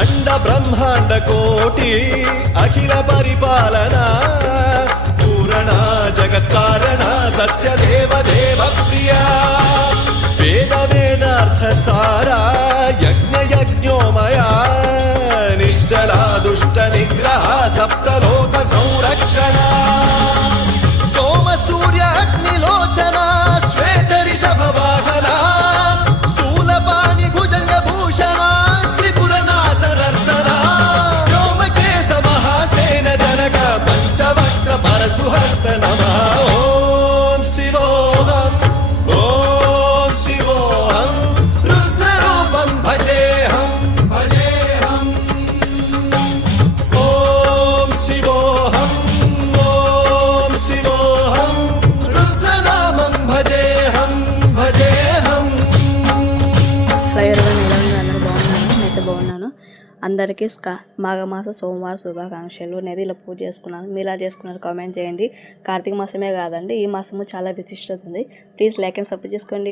अंड ब्रह्मांड कोटि अखिल परिपालना पूरणा जगत्कारणा सत्यदेव देव प्रिया वेद वेदार्थ सारा यज्ञ यज्ञोमया निश्चला दुष्ट निग्रह सप्तलोक संरक्षणा सोम सूर्य अग्निलोचना श्वेत ऋषभ वाहना शूलपाणि भुजंग भूषणा त्रिपुर नासनर्तना व्योमकेश महासेन जनक पंचवक्त्र परशुहस्त नमः ओम शिवोऽहम् ओम शिवोऽहम् रुद्ररूपं भजेऽहं भजेऽहम् ओम शिवोऽहम् ओम शिवोऽहम् रुद्रनामं भजेऽहं भजेऽहं క్లియర్గా అందరూ బాగున్నాను, నేనైతే బాగున్నాను. అందరికీ మాఘమాస సోమవారం శుభాకాంక్షలు. అనేది ఇలా పూజ చేసుకున్నాను. మీరు ఇలా చేసుకున్నారు కామెంట్ చేయండి. కార్తీక మాసమే కాదండి, ఈ మాసము చాలా విశిష్టత ఉంది. ప్లీజ్ లైక్ అండ్ సపోర్ట్ చేసుకోండి.